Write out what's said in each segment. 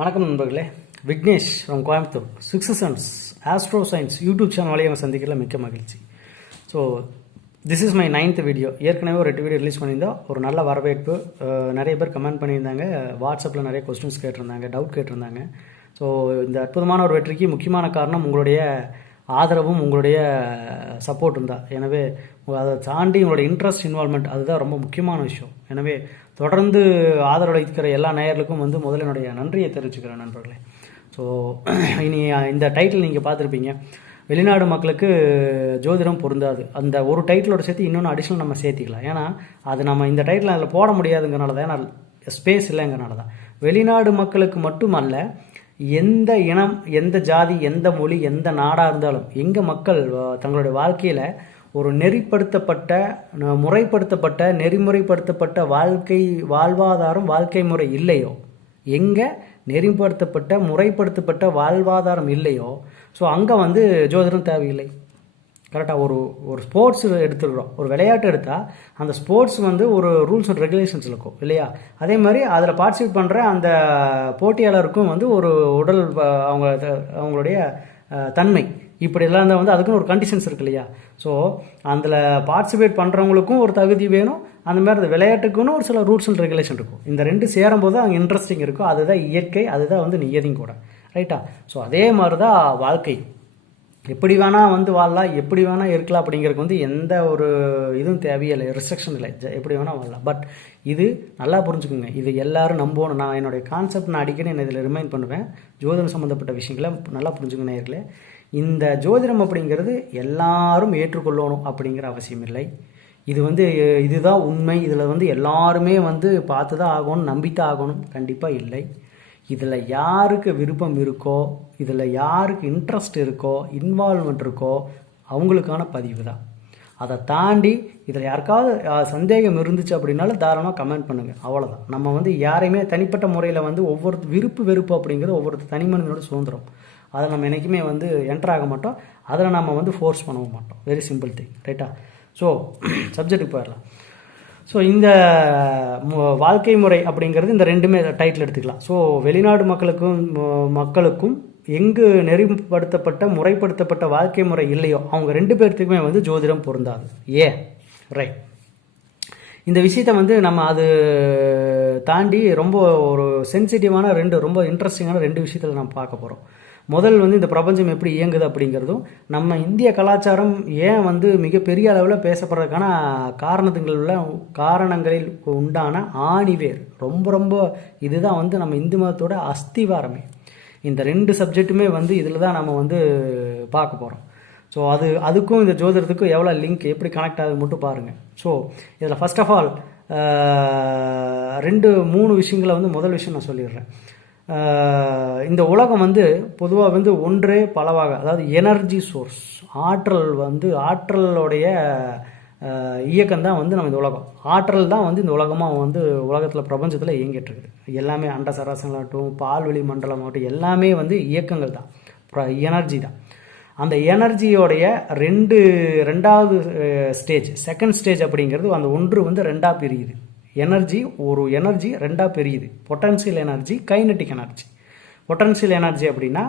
வணக்கம் நண்பர்களே. Vignesh from Coimbatore. Six sense astro science YouTube channel வழியாக சந்திக்கிறதுல மிக்க மகிழ்ச்சி. So this is my 9th video. ஏற்கனவே ஒரு 8 வீடியோ ரிலீஸ் பண்ணியிருந்தோம். ஒரு நல்ல வரவேற்பு. நிறைய பேர் கமெண்ட் பண்ணியிருந்தாங்க. வாட்ஸ்அப்பில் நிறைய கொஸ்டின்ஸ் கேட்டிருந்தாங்க, டவுட் கேட்டிருந்தாங்க. ஸோ இந்த அற்புதமான ஒரு வெற்றிக்கு முக்கியமான காரணம் உங்களுடைய ஆதரவும் உங்களுடைய சப்போர்ட்டும் தான். எனவே அதை தாண்டி உங்களுடைய இன்ட்ரெஸ்ட் இன்வால்மெண்ட் அதுதான் ரொம்ப முக்கியமான விஷயம். எனவே தொடர்ந்து ஆதரவளிக்கிற எல்லா நேயர்களுக்கும் முதல்ல என்னுடைய நன்றியை தெரிவிச்சுக்கிறேன் நண்பர்களே. ஸோ இனி இந்த டைட்டில் நீங்கள் பார்த்துருப்பீங்க, வெளிநாடு மக்களுக்கு ஜோதிடம் பொருந்தாது. அந்த ஒரு டைட்டிலோட சேர்த்து இன்னொன்று அடிஷ்னல் நம்ம சேர்த்திக்கலாம். ஏன்னா அது நம்ம இந்த டைட்டில் அதில் போட முடியாதுங்கிறனால தான், ஏன்னா ஸ்பேஸ் இல்லைங்கிறனால தான். வெளிநாடு மக்களுக்கு மட்டுமல்ல, எந்த இனம், எந்த ஜாதி, எந்த மொழி, எந்த நாடாக இருந்தாலும் எங்கள் மக்கள் தங்களுடைய வாழ்க்கையில் ஒரு நெறிப்படுத்தப்பட்ட, முறைப்படுத்தப்பட்ட, நெறிமுறைப்படுத்தப்பட்ட வாழ்வாதாரம், வாழ்க்கை முறை இல்லையோ, எங்கே நெறிப்படுத்தப்பட்ட, முறைப்படுத்தப்பட்ட வாழ்வாதாரம் இல்லையோ, ஸோ அங்கே ஜோதிடம் தேவையில்லை. கரெக்டாக ஒரு ஸ்போர்ட்ஸ் எடுத்துக்கிறோம், ஒரு விளையாட்டு எடுத்தால் அந்த ஸ்போர்ட்ஸ் ஒரு ரூல்ஸ் அண்ட் ரெகுலேஷன்ஸ் இருக்கும் இல்லையா? அதே மாதிரி அதில் பார்ட்டிசிபேட் பண்ணுற அந்த போட்டியாளருக்கும் ஒரு உடல் அவங்களுடைய தன்மை இப்படி எல்லாம் இருந்தால் அதுக்குன்னு ஒரு கண்டிஷன்ஸ் இருக்கு இல்லையா? ஸோ அதில் பார்ட்டிசிபேட் பண்ணுறவங்களுக்கும் ஒரு தகுதி வேணும். அந்த மாதிரி அந்த விளையாட்டுக்குன்னு ஒரு சில ரூல்ஸ் அண்ட் ரெகுலேஷன் இருக்கும். இந்த ரெண்டு சேரும்போது தான் அங்கே இன்ட்ரெஸ்டிங் இருக்கும். அதுதான் இயற்கை, அதுதான் நியதியும் கூட. ரைட்டா? ஸோ அதே மாதிரி தான் வாழ்க்கை. எப்படி வேணால் வாழலாம், எப்படி வேணால் இருக்கலாம். அப்படிங்கிறதுக்கு எந்த ஒரு இதுவும் தேவையில்லை, ரெஸ்ட்ரிக்ஷன் இல்லை. எப்படி வேணால் வாழலாம். பட் இது நல்லா புரிஞ்சுக்குங்க, இது எல்லாரும் நம்பணும். நான் என்னுடைய கான்செப்ட் நான் அடிக்கடி இதில் ரிமைண்ட் பண்ணுவேன். ஜோதிடம் சம்மந்தப்பட்ட விஷயங்களை நல்லா புரிஞ்சுக்கணும் நேயர்களே. இந்த ஜோதிடம் அப்படிங்கிறது எல்லாரும் ஏற்றுக்கொள்ளணும் அப்படிங்கிற அவசியம் இல்லை. இது இதுதான் உண்மை, இதில் எல்லாருமே பார்த்து தான் ஆகணும், நம்பித்தான் ஆகணும், கண்டிப்பாக இல்லை. இதில் யாருக்கு விருப்பம் இருக்கோ, இதில் யாருக்கு இன்ட்ரெஸ்ட் இருக்கோ, இன்வால்மெண்ட் இருக்கோ, அவங்களுக்கான பதிவு தான். அதை தாண்டி இதில் யாருக்காவது சந்தேகம் இருந்துச்சு அப்படின்னாலும் தாராளமாக கமெண்ட் பண்ணுங்கள். அவ்வளோதான். நம்ம யாரையுமே தனிப்பட்ட முறையில் ஒவ்வொரு வெறுப்பு அப்படிங்கிறது ஒவ்வொரு தனி மனிதனோட சுதந்திரம். அதை நம்ம என்றைக்குமே என்டர் ஆக மாட்டோம். அதில் நம்ம ஃபோர்ஸ் பண்ணவும் மாட்டோம். Very simple thing. ரைட்டா? ஸோ சப்ஜெக்ட்டுக்கு போயிடலாம். ஸோ இந்த வாழ்க்கை முறை அப்படிங்கிறது இந்த ரெண்டுமே டைட்டில் எடுத்துக்கலாம். ஸோ வெளிநாடு மக்களுக்கும் எங்கு நெறிப்படுத்தப்பட்ட, முறைப்படுத்தப்பட்ட வாழ்க்கை முறை இல்லையோ அவங்க ரெண்டு பேர்த்துக்குமே ஜோதிடம் பொருந்தாது. ரைட். இந்த விஷயத்தை நம்ம அது தாண்டி ரொம்ப ஒரு சென்சிட்டிவான ரொம்ப இன்ட்ரெஸ்டிங்கான ரெண்டு விஷயத்தில் நம்ம பார்க்க போகிறோம். முதல் இந்த பிரபஞ்சம் எப்படி இயங்குது அப்படிங்கிறதும், நம்ம இந்திய கலாச்சாரம் ஏன் மிகப்பெரிய அளவில் பேசப்படுறதுக்கான காரணங்களில் உண்டான ஆணிவேர் ரொம்ப இதுதான் நம்ம இந்து மதத்தோட அஸ்திவாரமே. இந்த ரெண்டு சப்ஜெக்ட்டுமே இதில் தான் நம்ம பார்க்க போகிறோம். ஸோ அதுக்கும் இந்த ஜோதிடத்துக்கும் எவ்வளோ லிங்க், எப்படி கனெக்ட் ஆகுது மட்டும் பாருங்கள். ஸோ இதில் ஃபர்ஸ்ட் ஆஃப் ஆல் 2-3 விஷயங்களை முதல் விஷயம் நான் சொல்லிடுறேன். இந்த உலகம் பொதுவாக ஒன்றே பலவாக, அதாவது எனர்ஜி சோர்ஸ், ஆற்றலோடைய இயக்கம் தான் நம்ம இந்த உலகம். ஆற்றல் தான் இந்த உலகமாக உலகத்தில் பிரபஞ்சத்தில் இயங்கிட்டு இருக்குது. எல்லாமே அண்ட சராசங்களாகட்டும், பால்வெளி மண்டலமாகட்டும், எல்லாமே இயக்கங்கள் தான், எனர்ஜி தான். அந்த எனர்ஜியோடைய ரெண்டாவது ஸ்டேஜ், செகண்ட் ஸ்டேஜ் அப்படிங்கிறது அந்த ஒன்று ரெண்டாக பிரியுது. எனர்ஜி ரெண்டாக பிரியுது. Potential energy, kinetic energy. Potential energy அப்படின்னா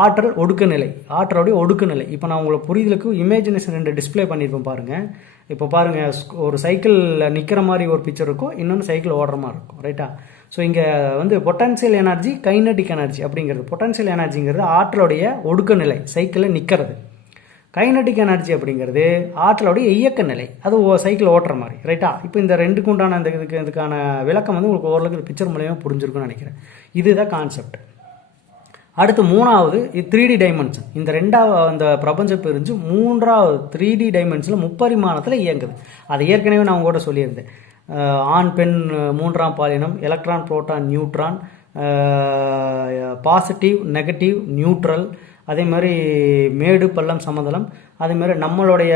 ஆற்றல் ஒடுக்குநிலை, ஆற்றலுடைய ஒடுக்குநிலை. இப்போ நான் உங்களுக்கு புரிதலுக்கு இமேஜினேஷன் 2 டிஸ்பிளே பண்ணியிருப்பேன் பாருங்கள். இப்போ பாருங்கள், ஒரு சைக்கிள் நிற்கிற மாதிரி ஒரு பிக்சர் இருக்கும், இன்னொன்று சைக்கிள் ஓடுற மாதிரி இருக்கும். ரைட்டா? ஸோ இங்கே பொட்டன்சியல் எனர்ஜி, கைனட்டிக் எனர்ஜி அப்படிங்கிறது. பொட்டன்சியல் எனர்ஜிங்கிறது ஆற்றலுடைய ஒடுக்குநிலை, சைக்கிளில் நிற்கிறது. கைனட்டிக் எனர்ஜி அப்படிங்கிறது ஆற்றலுடைய இயக்க நிலை, அது சைக்கிள் ஓட்டுற மாதிரி. ரைட்டா? இப்போ இந்த ரெண்டுக்கு உண்டான இதுக்கான விளக்கம் உங்களுக்கு ஓரளவுக்கு பிக்சர் மூலமாக புரிஞ்சிருக்குன்னு நினைக்கிறேன். இதுதான் கான்செப்ட். அடுத்து மூணாவது 3D டைமென்ஷன். இந்த அந்த பிரபஞ்சம் பிரிஞ்சு மூன்றாவது 3D டைமென்ஷனில் முப்பரிமாணத்தில் இயங்குது. அது ஏற்கனவே நான் உங்கள்கிட்ட சொல்லியிருந்தேன். ஆண் பெண் மூன்றாம் பாலினம், electron, proton, neutron, positive, negative, neutral, அதே மாதிரி மேடு, பள்ளம், சமதளம். அதே மாதிரி நம்மளுடைய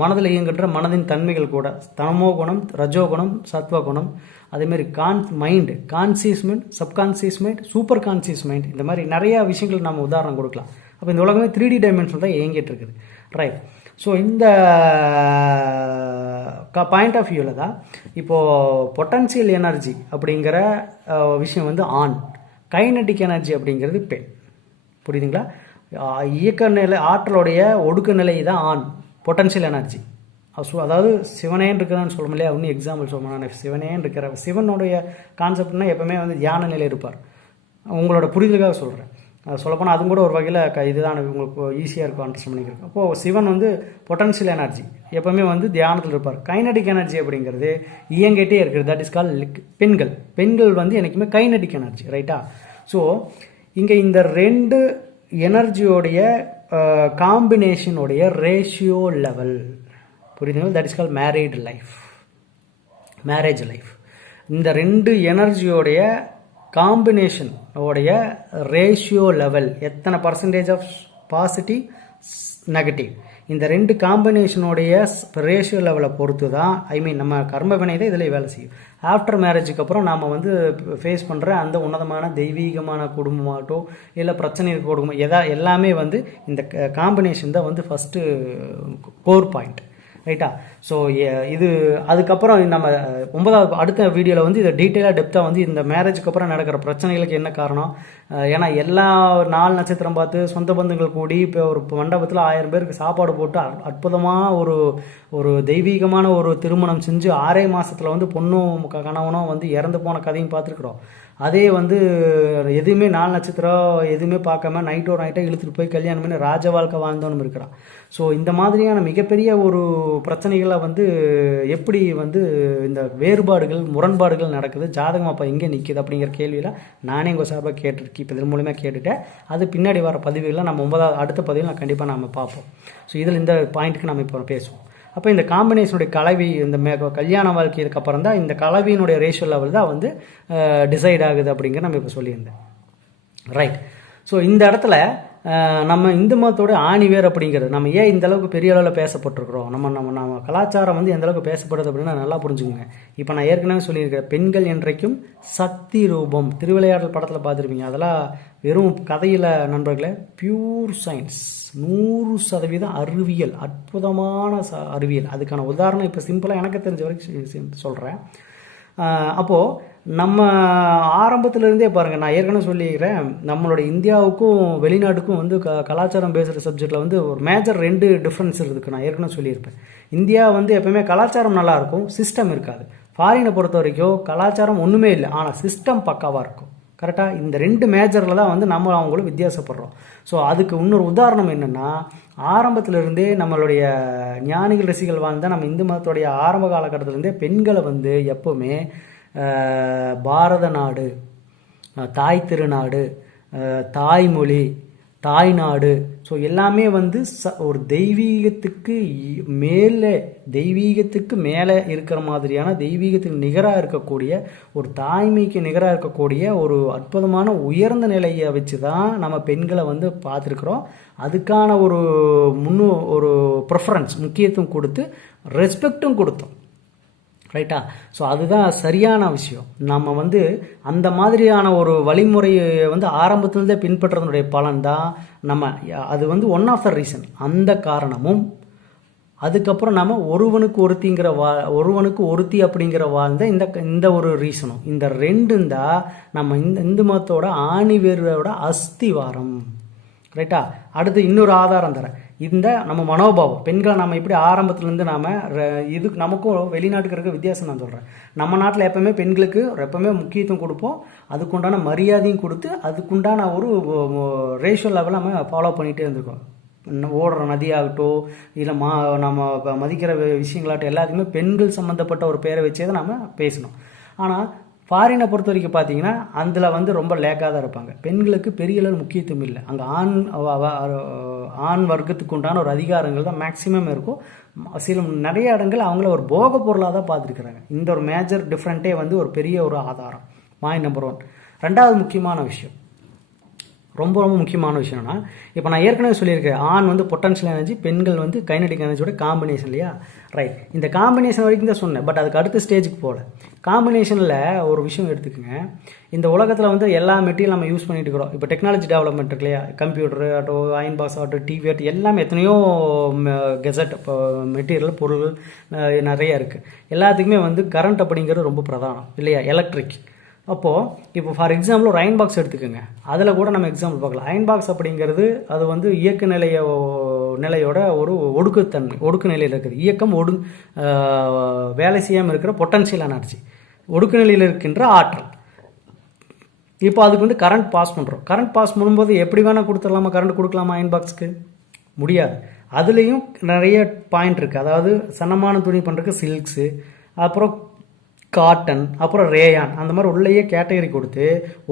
மனதில் இயங்குகின்ற மனதின் தன்மைகள் கூட, தமோ குணம், ரஜோகுணம், சத்வகுணம். அதேமாதிரி mind, conscious mind, subconscious mind, super conscious mind. இந்த மாதிரி நிறையா விஷயங்கள் நம்ம உதாரணம் கொடுக்கலாம். அப்போ இந்த உலகமே 3D டைமென்ஷன் தான் இயங்கிட்டு இருக்குது. ரைட்? ஸோ இந்த பாயிண்ட் ஆஃப் வியூவில் தான் இப்போது பொட்டன்சியல் எனர்ஜி அப்படிங்கிற விஷயம் ஆன், கைனடிக் எனர்ஜி அப்படிங்கிறது பெண். புரியுதுங்களா? இயக்க நிலை ஆற்றலுடைய ஒடுக்க நிலை தான் ஆண், பொட்டன்ஷியல் எனர்ஜி. அதாவது சிவனேன்னு இருக்கிறான்னு சொல்ல முடியாது. இன்னும் எக்ஸாம்பிள் சொல்லணும், சிவனேன்னு இருக்கிற சிவனுடைய கான்செப்ட்னா எப்பவுமே வந்து தியான நிலை இருப்பார். உங்களோட புரிதலுக்காக சொல்கிறேன். சொல்லப்போனால் அதுவும் கூட ஒரு வகையில் இதுதான் உங்களுக்கு ஈஸியாக இருக்கும் அண்டர்ஸ்டாண்ட் பண்ணிக்கிறேன். அப்போது சிவன் வந்து பொட்டன்ஷியல் எனர்ஜி எப்பவுமே வந்து தியானத்தில் இருப்பார். கைனடிக் எனர்ஜி அப்படிங்கிறது இயங்கிட்டே இருக்குது. தட் இஸ் கால் பெண்கள். பெண்கள் வந்து என்றைக்குமே கைனடிக் எனர்ஜி, ரைட்டா? ஸோ இங்கே இந்த ரெண்டு எனர்ஜியோடைய காம்பினேஷனுடைய ரேஷியோ லெவல் புரியுதுங்களா? That is call marriage life. இந்த ரெண்டு எனர்ஜியோடைய காம்பினேஷன் உடைய ரேஷியோ லெவல் எத்தனை பர்சன்டேஜ் ஆஃப் பாசிட்டிவ் நெகட்டிவ், இந்த ரெண்டு காம்பினேஷனுடைய ரேஷியோ லெவலை பொறுத்து தான் நம்ம கர்ம வினை தான் இதில் வேலை செய்யும். ஆஃப்டர் மேரேஜுக்கு அப்புறம் நாம் வந்து ஃபேஸ் பண்ணுற அந்த உன்னதமான தெய்வீகமான குடும்பமாகட்டும் இல்லை பிரச்சனை இருக்க குடும்பம் எல்லாமே வந்து இந்த காம்பினேஷன் தான் வந்து ஃபஸ்ட்டு கோர் பாயிண்ட், ரைட்டா? ஸோ இது அதுக்கப்புறம் நம்ம 9வது அடுத்த வீடியோவில் வந்து இதை டீட்டெயிலாக டெப்த்தாக வந்து இந்த மேரேஜுக்கு அப்புறம் நடக்கிற பிரச்சனைகளுக்கு என்ன காரணம், ஏன்னா எல்லா 4 நட்சத்திரம் பார்த்து சொந்த பந்துங்கள் கூடி இப்போ ஒரு மண்டபத்தில் 1000 பேருக்கு சாப்பாடு போட்டு அற்புதமாக ஒரு தெய்வீகமான ஒரு திருமணம் செஞ்சு 6 மாதத்தில் வந்து பொண்ணும் கணவனும் வந்து இறந்து போன கதையும் பார்த்துருக்குறோம். அதே வந்து எதுவுமே 4 நட்சத்திரம் எதுவுமே பார்க்காம நைட்டாக இழுத்துட்டு போய் கல்யாணம் பண்ணி ராஜ வாழ்க்கை வாழ்ந்தவனும் இருக்கிறான். ஸோ இந்த மாதிரியான மிகப்பெரிய ஒரு பிரச்சனைகளை வந்து எப்படி வந்து இந்த வேறுபாடுகள் முரண்பாடுகள் நடக்குது, ஜாதகம் அப்போ எங்கே நிற்கிது அப்படிங்கிற கேள்வியில் நானே உங்கள் சார்பாக கேட்டுருக்கேன். இப்போ இதன் மூலிமா கேட்டுட்டேன். அது பின்னாடி வர பதிவுகளில் நம்ம 9வது அடுத்த பதிவில் நான் கண்டிப்பாக நம்ம பார்ப்போம். ஸோ இதில் இந்த பாயிண்ட்டுக்கு நம்ம இப்போ பேசுவோம். அப்போ இந்த காம்பினேஷனுடைய கலவி இந்த கல்யாண வாழ்க்கைக்கு அப்புறம் தான் இந்த கலவியினுடைய ரேஷியோ லெவல் தான் வந்து டிசைட் ஆகுது அப்படிங்கிற நம்ம இப்போ சொல்லியிருந்தேன், ரைட்? ஸோ இந்த இடத்துல நம்ம இந்து மதத்தோட ஆணிவேர் அப்படிங்கிறது நம்ம ஏன் இந்த அளவுக்கு பெரிய அளவில் பேசப்பட்டிருக்கிறோம், நம்ம கலாச்சாரம் வந்து எந்த அளவுக்கு பேசப்படுது அப்படின்னா நல்லா புரிஞ்சுக்கோங்க. இப்போ நான் ஏற்கனவே சொல்லியிருக்கிறேன், பெண்கள் என்றைக்கும் சக்தி ரூபம். திருவிளையாடல் படத்தில் பார்த்துருப்பீங்க. அதெல்லாம் வெறும் கதையில் நண்பர்களே, பியூர் சயின்ஸ், 100% அறிவியல், அற்புதமான அறிவியல். அதுக்கான உதாரணம் இப்போ சிம்பிளாக எனக்கு தெரிஞ்ச வரைக்கும் சொல்கிறேன். அப்போது நம்ம ஆரம்பத்திலேருந்தே பாருங்கள், நான் ஏற்கனவே சொல்லிக்கிறேன், நம்மளோட இந்தியாவுக்கும் வெளிநாட்டுக்கும் வந்து கலாச்சாரம் பேசுகிற சப்ஜெக்டில் வந்து ஒரு மேஜர் 2 டிஃப்ரென்ஸ் இருக்குது. நான் ஏற்கனவே சொல்லியிருப்பேன். இந்தியா வந்து எப்போவுமே கலாச்சாரம் நல்லாயிருக்கும், சிஸ்டம் இருக்காது. ஃபாரினை பொறுத்த வரைக்கும் கலாச்சாரம் ஒன்றுமே இல்லை, ஆனால் சிஸ்டம் பக்காவாக இருக்கும், கரெக்டாக? இந்த 2 மேஜரில் தான் வந்து நம்ம அவங்களும் வித்தியாசப்படுறோம். ஸோ அதுக்கு இன்னொரு உதாரணம் என்னென்னா, ஆரம்பத்திலிருந்தே நம்மளுடைய ஞானிகள் ரசிகள் வாழ்ந்தால் நம்ம இந்து மதத்துடைய ஆரம்ப காலகட்டத்திலேருந்தே பெண்களை வந்து எப்போவுமே பாரத நாடு, தாய் திருநாடு, தாய்மொழி, தாய்நாடு, ஸோ எல்லாமே வந்து ஒரு தெய்வீகத்துக்கு மேலே இருக்கிற மாதிரியான தெய்வீகத்துக்கு நிகராக இருக்கக்கூடிய ஒரு தாய்மைக்கு நிகராக இருக்கக்கூடிய ஒரு அற்புதமான உயர்ந்த நிலையை வச்சு தான் நம்ம பெண்களை வந்து பார்த்துருக்குறோம். அதுக்கான ஒரு ப்ரிஃபரன்ஸ் முக்கியத்துவம் கொடுத்து ரெஸ்பெக்டும் கொடுத்தோம், ரைட்டா? ஸோ அதுதான் சரியான விஷயம். நம்ம வந்து அந்த மாதிரியான ஒரு வழிமுறையை வந்து ஆரம்பத்திலிருந்தே பின்பற்றதனுடைய பலன் தான் நம்ம அது வந்து ஒன் ஆஃப் த ரீசன். அந்த காரணமும் அதுக்கப்புறம் நம்ம ஒருவனுக்கு ஒருத்தி அப்படிங்கிற வாழ்ந்த இந்த ஒரு ரீசனும், இந்த 2 தான் நம்ம இந்து மதத்தோட ஆணிவேரோட அஸ்திவாரம், ரைட்டா? அடுத்து இன்னொரு ஆதாரம் தரேன். இந்த நம்ம மனோபாவம், பெண்களை நம்ம இப்படி ஆரம்பத்துலேருந்து இதுக்கு நமக்கும் வெளிநாட்டுக்கு இருக்க வித்தியாசம் நான் சொல்கிறேன். நம்ம நாட்டில் எப்போவுமே பெண்களுக்கு எப்போவுமே முக்கியத்துவம் கொடுப்போம், அதுக்குண்டான மரியாதையும் கொடுத்து அதுக்குண்டான ஒரு ரேஷியோ லெவலில் நம்ம ஃபாலோ பண்ணிகிட்டே இருந்திருக்கோம். ஓடுற நதியாகட்டும் இல்லை நம்ம மதிக்கிற விஷயங்களாகட்டும் எல்லாத்துக்குமே பெண்கள் சம்மந்தப்பட்ட ஒரு பேரை வச்சே தான் நம்ம பேசணும். ஆனால் ஃபாரினை பொறுத்த வரைக்கும் பார்த்தீங்கன்னா அதில் வந்து ரொம்ப லேக்காக தான் இருப்பாங்க. பெண்களுக்கு பெரிய அளவு முக்கியத்துவம் இல்லை. அங்கே ஆண் வர்க்கத்துக்கு உண்டான ஒரு அதிகாரங்கள் தான் மேக்சிமம் இருக்கும். நிறைய இடங்கள் அவங்கள ஒரு போக பொருளாக தான் பார்த்துருக்குறாங்க. இந்த ஒரு மேஜர் டிஃப்ரெண்ட்டே வந்து ஒரு பெரிய ஒரு ஆதாரம். Point number 1. 2வது முக்கியமான விஷயம், ரொம்ப முக்கியமான விஷயம்னா, இப்போ நான் ஏற்கனவே சொல்லியிருக்கேன், ஆண் வந்து பொட்டன்ஷியல் எனர்ஜி, பெண்கள் வந்து கைனடிக் எனர்ஜியோட காம்பினேஷன் இல்லையா, ரைட்? இந்த காம்பினேஷன் வரைக்கும் தான் சொன்னேன். பட் அதுக்கு அடுத்த ஸ்டேஜுக்கு போகல. காம்பினேஷனில் ஒரு விஷயம் எடுத்துக்கோங்க. இந்த உலகத்தில் வந்து எல்லா மெட்டீரியல் நம்ம யூஸ் பண்ணிட்டு இருக்கிறோம். இப்போ டெக்னாலஜி டெவலப்மெண்ட் இருக்கு இல்லையா, கம்ப்யூட்டர் ஆகட்டும், அயன் பாக்ஸ் ஆகட்டும், டிவி ஆகட்டும், எல்லாமே எத்தனையோ கெசட் இப்போ மெட்டீரியல் பொருள் நிறைய இருக்குது. எல்லாத்துக்குமே வந்து கரண்ட் அப்படிங்கிறது ரொம்ப பிரதானம் இல்லையா, எலக்ட்ரிக். அப்போது இப்போ ஃபார் எக்ஸாம்பிள் ஒரு அயன் பாக்ஸ் எடுத்துக்கோங்க. அதில் கூட நம்ம எக்ஸாம்பிள் பார்க்கலாம். அயன் பாக்ஸ் அப்படிங்கிறது அது வந்து இயக்க நிலையோட ஒரு ஒடுக்கு நிலையில் இருக்குது. இயக்கம் வேலை செய்யாமல் இருக்கிற பொட்டன்ஷியல் எனர்ஜி, ஒடுக்கு நிலையில் இருக்கின்ற ஆற்றல். இப்போ அதுக்கு வந்து கரண்ட் பாஸ் பண்ணுறோம். கரண்ட் பாஸ் பண்ணும்போது எப்படி வேணால் கொடுத்துடலாமா? கரண்ட் கொடுக்கலாமா அயன் பாக்ஸ்க்கு? முடியாது. அதுலேயும் நிறைய பாயிண்ட் இருக்குது. அதாவது சன்னமான துணி பண்ணுறதுக்கு சில்க்ஸு, அப்புறம் காட்டன், அப்புறம் ரேயான், அந்த மாதிரி உள்ளேயே கேட்டகரி கொடுத்து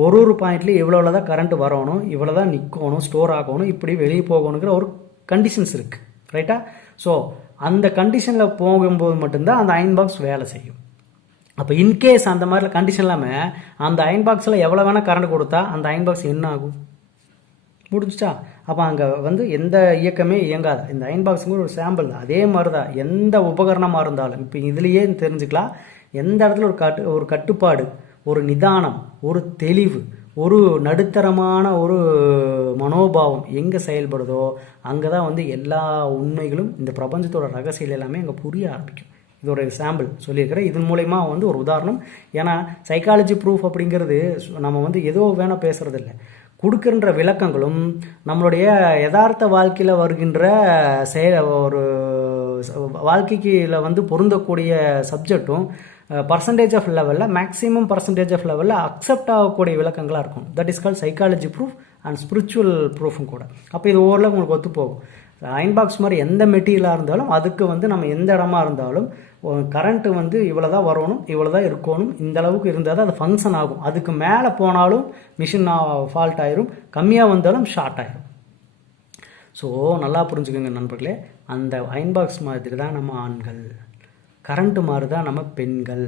ஒரு பாயிண்ட்லேயும் இவ்வளோ தான் கரண்ட் வரணும், இவ்வளோ தான் நிற்கணும், ஸ்டோர் ஆகணும், இப்படி வெளியே போகணுங்கிற ஒரு கண்டிஷன்ஸ் இருக்குது. ரைட்டா? ஸோ அந்த கண்டிஷனில் போகும்போது மட்டும்தான் அந்த அயன் பாக்ஸ் வேலை செய்யும். அப்போ இன்கேஸ் அந்த மாதிரி கண்டிஷன் இல்லாமல் அந்த அயன் பாக்ஸில் எவ்வளோ வேணால் கரண்ட் கொடுத்தா அந்த அயன் பாக்ஸ் என்ன ஆகும்? முடிஞ்சிச்சா? அப்போ அங்கே வந்து எந்த இயக்கமே இயங்காது. இந்த அயன் பாக்ஸுங்கிற ஒரு சாம்பிள் தான். அதே மாதிரி தான் எந்த உபகரணமாக இருந்தாலும் இப்போ இதுலேயே தெரிஞ்சுக்கலாம். எந்த இடத்துல ஒரு கட்டுப்பாடு, ஒரு நிதானம், ஒரு தெளிவு, ஒரு நடுத்தரமான ஒரு மனோபாவம் எங்கே செயல்படுதோ அங்கே தான் வந்து எல்லா உண்மைகளும், இந்த பிரபஞ்சத்தோட ரகசியம் எல்லாமே அங்கே புரிய ஆரம்பிக்கும். இது ஒரு சாம்பிள் சொல்லியிருக்கிறேன். இதன் மூலயமா வந்து ஒரு உதாரணம். ஏன்னா சைக்காலஜி ப்ரூஃப் அப்படிங்கிறது நம்ம வந்து ஏதோ வேணால் பேசுறது இல்லை. கொடுக்கின்ற விளக்கங்களும் நம்மளுடைய யதார்த்த வாழ்க்கையில் வருகின்ற ஒரு வாழ்க்கைக்குல வந்து பொருந்தக்கூடிய சப்ஜெக்டும் பர்சன்டேஜ் ஆஃப் லெவலில், மேக்ஸிமம் பர்சன்டேஜ் ஆஃப் லெவலில் அக்செப்ட் ஆகக்கூடிய விளக்கங்களாக இருக்கும். That is call psychology proof and spiritual ப்ரூஃபும் கூட. அப்போ இது ஓரளவு உங்களுக்கு ஒத்து போகும். அயன் பாக்ஸ் மாதிரி எந்த மெட்டீரியலாக இருந்தாலும் அதுக்கு வந்து நம்ம எந்த இடமா இருந்தாலும் கரண்ட்டு வந்து இவ்வளோ தான் வரணும், இவ்வளோ தான் இருக்கணும், இந்த அளவுக்கு இருந்தால் தான் அது ஃபங்க்ஷன் ஆகும். அதுக்கு மேலே போனாலும் மிஷின் ஃபால்ட் ஆயிரும், கம்மியாக வந்தாலும் ஷார்ட் ஆயிரும். ஸோ நல்லா புரிஞ்சுக்கோங்க நண்பர்களே. அந்த அயன் பாக்ஸ் மாதிரி தான் நம்ம ஆண்கள், கரண்ட்டு மாதிரி தான் நம்ம பெண்கள்.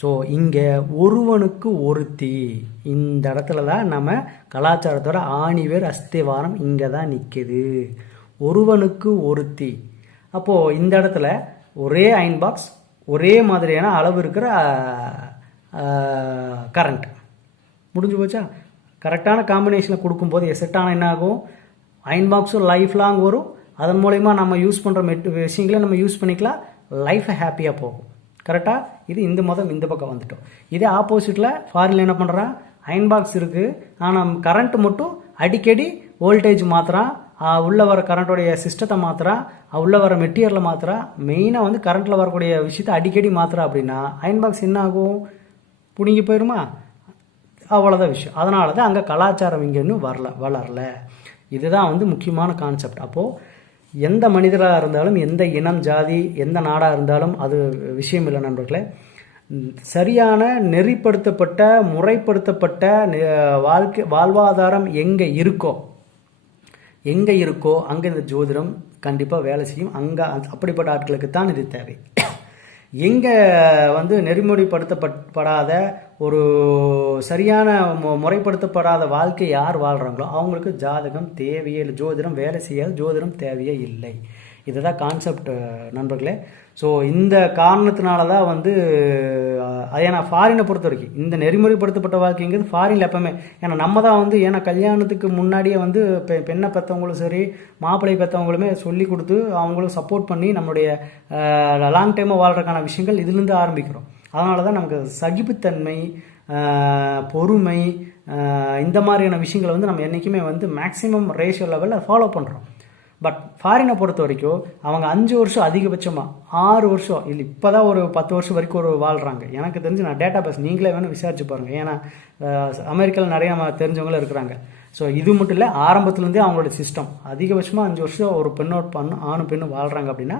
ஸோ இங்கே ஒருவனுக்கு ஒருத்தி, இந்த இடத்துல தான் நம்ம கலாச்சாரத்தோட ஆணிவேர் அஸ்திவாரம் இங்கே தான் நிற்கிது. ஒருவனுக்கு ஒருத்தி. அப்போது இந்த இடத்துல ஒரே அயன் பாக்ஸ், ஒரே மாதிரியான அளவு இருக்கிற கரண்ட் முடிஞ்சு போச்சா? கரெக்டான காம்பினேஷனில் கொடுக்கும்போது செட்டான என்ன ஆகும்? அயன் பாக்ஸும் லைஃப் லாங் வரும். அதன் மூலயமா நம்ம யூஸ் பண்ணுற விஷயங்களை நம்ம யூஸ் பண்ணிக்கலாம். லைஃபை ஹாப்பியாக போகும். கரெக்டாக? இது இந்த பக்கம் வந்துட்டோம். இதே ஆப்போசிட்டில் ஃபாரினில் என்ன பண்ணுறான்? அயன் பாக்ஸ் இருக்குது, ஆனால் கரண்ட் மட்டும் அடிக்கடி வோல்டேஜ் மாத்திரான், உள்ளே வர கரண்ட்டோடைய சிஸ்டத்தை மாத்திரான், உள்ளே வர மெட்டீரியலை மாத்திரான். மெயினாக வந்து கரண்ட்டில் வரக்கூடிய விஷயத்தை அடிக்கடி மாத்திரா அப்படின்னா அயன் பாக்ஸ் என்ன ஆகும்? பிடுங்கி போயிடுமா? அவ்வளோதான் விஷயம். அதனால தான் அங்கே கலாச்சாரம் இங்கே இன்னும் வளரல. இதுதான் வந்து முக்கியமான கான்செப்ட். அப்போது எந்த மனிதராக இருந்தாலும், எந்த இனம், ஜாதி, எந்த நாடாக இருந்தாலும் அது விஷயம் இல்லை நண்பர்களே. சரியான நெறிப்படுத்தப்பட்ட, முறைப்படுத்தப்பட்ட வாழ்வாதாரம் எங்கே இருக்கோ அங்கே இந்த ஜோதிடம் கண்டிப்பாக வேலை செய்யும். அங்கே அப்படிப்பட்ட ஆட்களுக்கு தான் இது தேவை. எங்கே வந்து நெறிமுறைப்படுத்தப்படாத, ஒரு சரியான முறைப்படுத்தப்படாத வாழ்க்கை யார் வாழ்கிறாங்களோ அவங்களுக்கு ஜாதகம் தேவையே இல்லை, ஜோதிடம் வேலை செய்யாது, ஜோதிடம் தேவையே இல்லை. இதுதான் கான்செப்ட் நண்பர்களே. ஸோ இந்த காரணத்தினால தான் வந்து ஏன்னா ஃபாரினை பொறுத்த வரைக்கும் இந்த நெறிமுறைப்படுத்தப்பட்ட வாழ்க்கைங்கிறது ஃபாரினில் எப்பவுமே, ஏன்னா நம்ம தான் வந்து, ஏன்னா கல்யாணத்துக்கு முன்னாடியே வந்து பெண்ணை பெற்றவங்களும் சரி, மாப்பிள்ளை பெற்றவங்களுமே சொல்லி கொடுத்து அவங்களும் சப்போர்ட் பண்ணி நம்மளுடைய லாங் டைமாக வாழ்கிறதுக்கான விஷயங்கள் இதுலேருந்து ஆரம்பிக்கிறோம். அதனால தான் நமக்கு சகிப்புத்தன்மை, பொறுமை, இந்த மாதிரியான விஷயங்களை வந்து நம்ம என்றைக்குமே வந்து மேக்ஸிமம் ரேஷியோ லெவலில் ஃபாலோ பண்ணுறோம். பட் ஃபாரினை பொறுத்த வரைக்கும் அவங்க 5 வருஷம், அதிகபட்சமாக 6 வருஷம், இல்லை இப்போ தான் ஒரு 10 வருஷம் வரைக்கும் வாழ்கிறாங்க. எனக்கு தெரிஞ்சு நான் டேட்டா பேஸ் நீங்களே வேணும் விசாரிச்சு பாருங்கள். ஏன்னா அமெரிக்காவில் நிறைய தெரிஞ்சவங்களும் இருக்கிறாங்க. ஸோ இது மட்டும் இல்லை, ஆரம்பத்துலேருந்தே அவங்களோட சிஸ்டம் அதிகபட்சமாக 5 வருஷம் ஒரு ஆணும் பெண்ணும் வாழ்கிறாங்க அப்படின்னா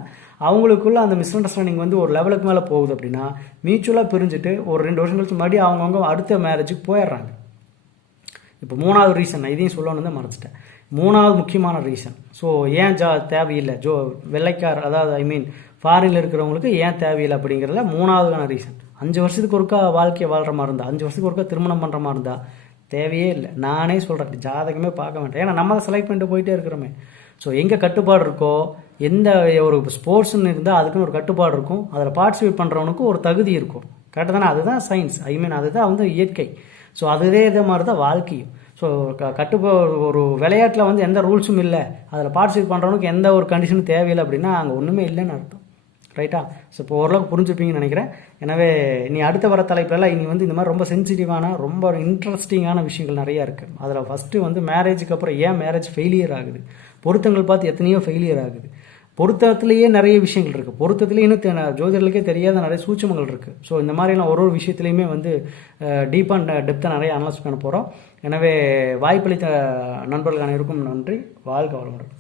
அவங்களுக்குள்ள அந்த மிஸ் அண்டர்ஸ்டாண்டிங் வந்து ஒரு லெவலுக்கு மேலே போகுது அப்படின்னா மீச்சுவலாக பிரிஞ்சுட்டு ஒரு 2 வருஷம் கழிச்சு மறுபடியும் அவங்கவுங்க அடுத்த மேரேஜுக்கு போயிடுறாங்க. இப்போ 3வது ரீசன், நான் இதையும் சொல்லணும்னு தான் மறைச்சிட்டேன். 3வது முக்கியமான ரீசன். ஸோ ஏன் தேவையில்லை வெள்ளைக்கார், அதாவது ஃபாரினில் இருக்கிறவங்களுக்கு ஏன் தேவையில்லை அப்படிங்கிறதுல 3வதுக்கான ரீசன். 5 வருஷத்துக்கு ஒருக்கா வாழ்க்கையை வாழ்கிற மாதிரி இருந்தால், 5 வருஷத்துக்கு ஒருக்கா திருமணம் பண்ணுற மாதிரி இருந்தால் தேவையே இல்லை. நானே சொல்கிறேன், ஜாதகமே பார்க்க வேண்டாம். ஏன்னா நம்ம செலக்ட் பண்ணிட்டு போயிட்டே இருக்கிறோமே. ஸோ எங்கே கட்டுப்பாடு இருக்கோ, எந்த ஒரு ஸ்போர்ட்ஸ்ன்னு இருந்தால் அதுக்குன்னு ஒரு கட்டுப்பாடு இருக்கும், அதில் பார்ட்டிசிபேட் பண்ணுறவனுக்கு ஒரு தகுதி இருக்கும். கரெக்டாக தானே? அதுதான் சயின்ஸ், அதுதான் வந்து இயற்கை. ஸோ அதே மாதிரி தான் வாழ்க்கையும். ஸோ ஒரு விளையாட்டில் வந்து எந்த ரூல்ஸும் இல்லை, அதில் பார்ட்டிசிபேட் பண்ணுறவனுக்கு எந்த ஒரு கண்டிஷனும் தேவையில்லை அப்படின்னா அங்கே ஒன்றுமே இல்லைன்னு அர்த்தம். ரைட்டா? ஸோ இப்போ ஓரளவுக்கு புரிஞ்சுப்பீங்கன்னு நினைக்கிறேன். எனவே நீ அடுத்த வர தலைப்புலலாம் இனி வந்து இந்த மாதிரி ரொம்ப சென்சிட்டிவான ரொம்ப இன்ட்ரெஸ்டிங்கான விஷயங்கள் நிறையா இருக்குது. அதில் ஃபஸ்ட்டு வந்து மேரேஜுக்கு அப்புறம் ஏன் மேரேஜ் ஃபெயிலியர் ஆகுது, பொருத்தங்கள் பார்த்து எத்தனையோ ஃபெயிலியர் ஆகுது, பொருத்தத்துலேயே நிறைய விஷயங்கள் இருக்குது, பொருத்தத்துலேயே இன்னும் ஜோதிடர்களுக்கே தெரியாத நிறைய சூட்சமங்கள் இருக்குது. ஸோ இந்த மாதிரிலாம் ஒரு விஷயத்துலையுமே வந்து டீப் அண்ட் டெப்த்தாக நிறைய அனலைஸ் பண்ண போகிறோம். எனவே வாய்ப்பளித்த நண்பர்கள் அனைவருக்கும் நன்றி. வாழ்க வளமுடன்.